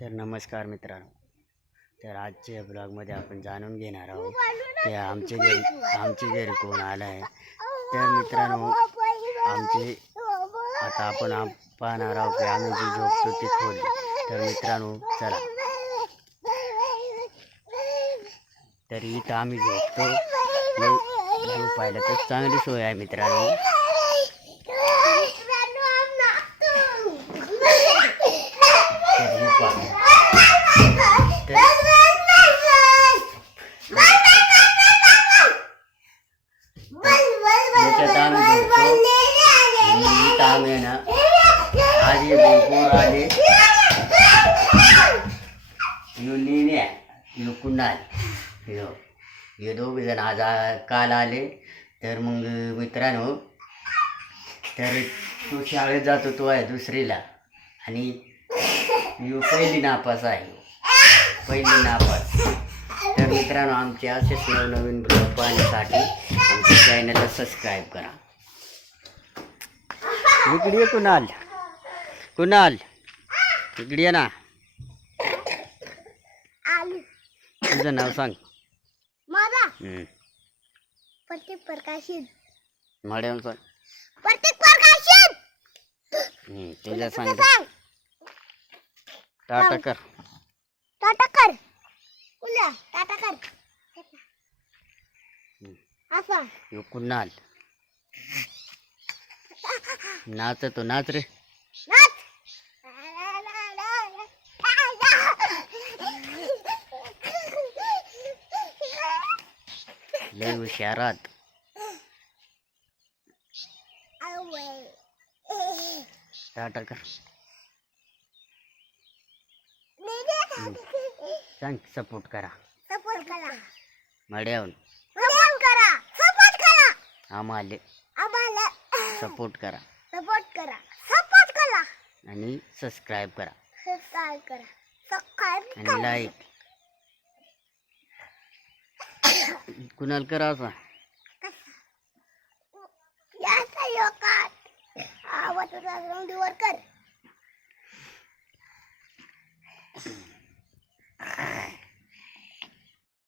तर नमस्कार मित्रांनो, तर आजच्या ब्लॉगमध्ये आपण जाणून घेणार आहोत की आमच्या घरी कोण आलं आहे. तर मित्रांनो, आमचे आता आपण पाहणार आहोत की आम्ही जी झोपतो ती खोली. तर मित्रांनो चला, तर इथं आम्ही झोपतो. झोपायला तर चांगली सोय आहे मित्रांनो. याच्यात आम्ही झोपतो. आम्ही ना आधी भरपूर आले युनिया कुणाल हे दोघ जण आज काल आले. तर मग मित्रांनो, तर तो शाळेत जातो, तो आहे दुसरीला, आणि पहिली नापास आहे, पहिली नापास. तर मित्रांनो, आमचे असेच नवनवीन ब्लॉग पाहण्यासाठी आमच्या चॅनलला सबस्क्राईब करा. इकडे कुणाल, कुणाल इकडे ना. तुझं नाव सांग. प्रत्येक प्रकाशित मॅडम सांग. प्रत्येक प्रकाशित तुझ्या सांग. टाटा कर. टाटा कर. उल्या टाटा कर. असा यो कुणाल नाच, तो नाच रे. नाच. लय हुशारात. टाटा कर. सांग सपोर्ट करा. सपोर्ट करा. मॅडम सपोर्ट करा. सपोर्ट करा. आम्हाला आम्हाला सपोर्ट करा सपोर्ट करा. सपोर्ट करा. आणि सबस्क्राईब करा सबस्क्राइब करा. सबस्क्राइब आणि लाईक. कुणाल करा असा. याचा योगात आवाज रंगीवर कर.